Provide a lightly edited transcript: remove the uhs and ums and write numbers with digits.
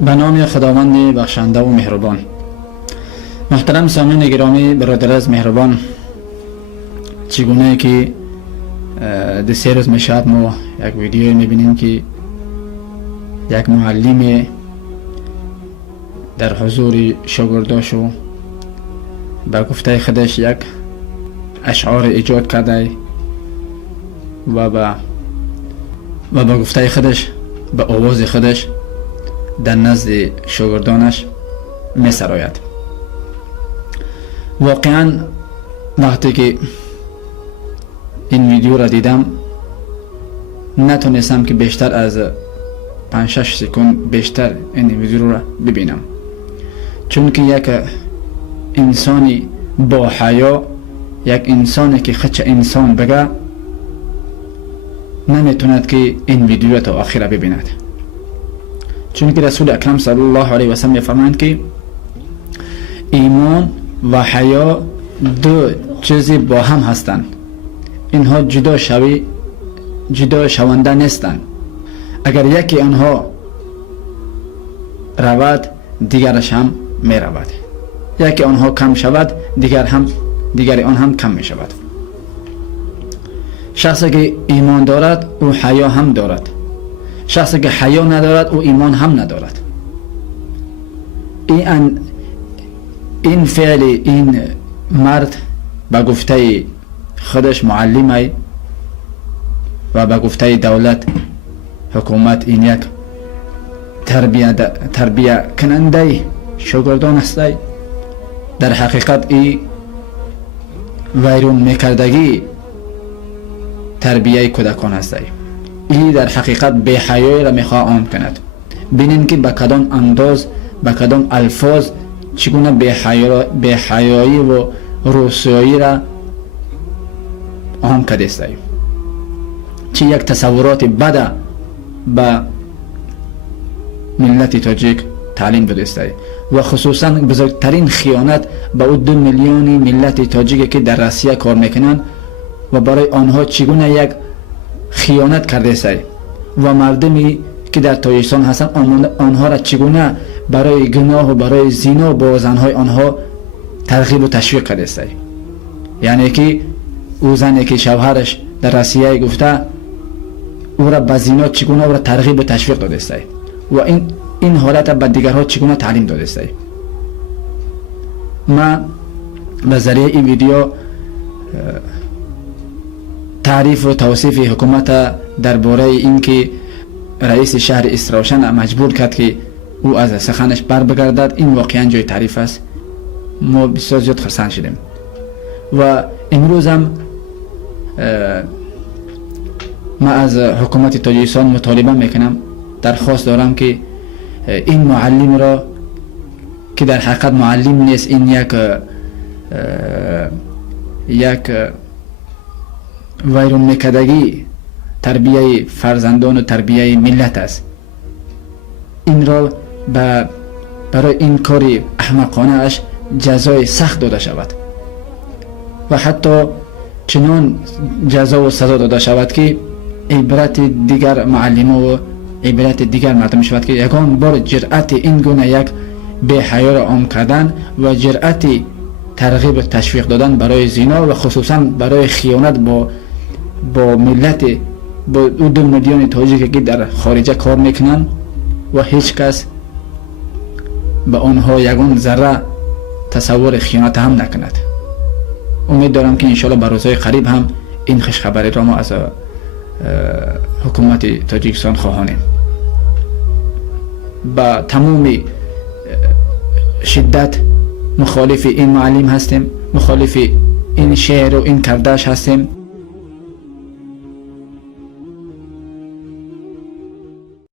به نام خداوند بخشنده و مهربان. محترم سامعین گرامی، برادر از مهربان، چگونه که ده 3 روز میشد ما یک ویدیو میبینیم که یک معلم در حضور شاگرداشو با گفته خودش یک اشعار ایجاد کرده و با گفته خودش، به آواز خودش در نزد شاگردانش می سراید. واقعا وقتی که این ویدیو را دیدم نتونستم که بیشتر از 5-6 سکند بیشتر این ویدیو را ببینم، چون که یک انسانی با حیا، یک انسانی که خچ انسان بگه، نمیتوند که این ویدیو تا آخر ببیند. چون که رسول اکرم صلی الله علیه و سلم میفرمایند که ایمان و حیا دو چیزی با هم هستند، اینها جدا شونده نیستند. اگر یکی آنها رود دیگرش هم می رود، یکی آنها کم شود دیگر آن هم کم می شود. شخصی که ایمان دارد او حیا هم دارد، شخصی که حیا ندارد او ایمان هم ندارد. این فعل این مرد به گفته خودش معلم و به گفته دولت حکومت این یک تربیه کننده شاگردان است. در حقیقت این ویرون میکردگی تربیه کودکان است. این در حقیقت بی حیایی را میخواه عام کند. بینین که به کدام انداز، به کدام الفاظ چگونه بی حیایی و رسوایی را عام کرده است. چه یک تصورات بد به ملت تاجیک تعلیم داده است و خصوصا بزرگترین خیانت به او 2 میلیون ملت تاجیک که در روسیه کار میکنند و برای آنها چگونه یک خیانت کرده است و مردمی که در تاجیکستان هستند آنها را چگونه برای گناه و برای زنا با زنهای آنها ترغیب و تشویق کرده است. یعنی که او زنی که شوهرش در روسیه گفته او را به زنا چگونه او را ترغیب و تشویق داده است و این حالت به دیگرها چگونه تعلیم داده است. ما به ذریعه این ویدیو تعریف و توصیف حکومت درباره اینکه رئیس شهر استراوشن مجبور کرد که او از سخنش بر بگردد، این واقعا جای تعریف است. ما بسیار زیاد خرسند شدیم و امروز هم ما از حکومت تاجیکستان مطالبه میکنم، درخواست دارم که این معلم را که در حقیقت معلم نیست، این یک ویرون میکردگی تربیه فرزندان و تربیه ملت است، این را برای این کاری احمقانه اش جزای سخت داده شود و حتی چنان جزا و سزا داده شود که عبرت دیگر معلم و عبرت دیگر مردم شود که یگان بار جرأت این گونه یک بی حیا را عام کردن و جرأت ترغیب و تشویق دادن برای زنا و خصوصا برای خیانت با ملت، با 2 میلیون تاجیک که در خارجه کار میکنن و هیچ کس به آنها یگان ذره تصور خیانت هم نکند. امید دارم که انشاءالله به روزهای قریب هم این خوش خبری را ما از حکومت تاجیکستان خواهانیم. با تمام شدت مخالف این معلم هستیم، مخالف این شعر و این کردش هستیم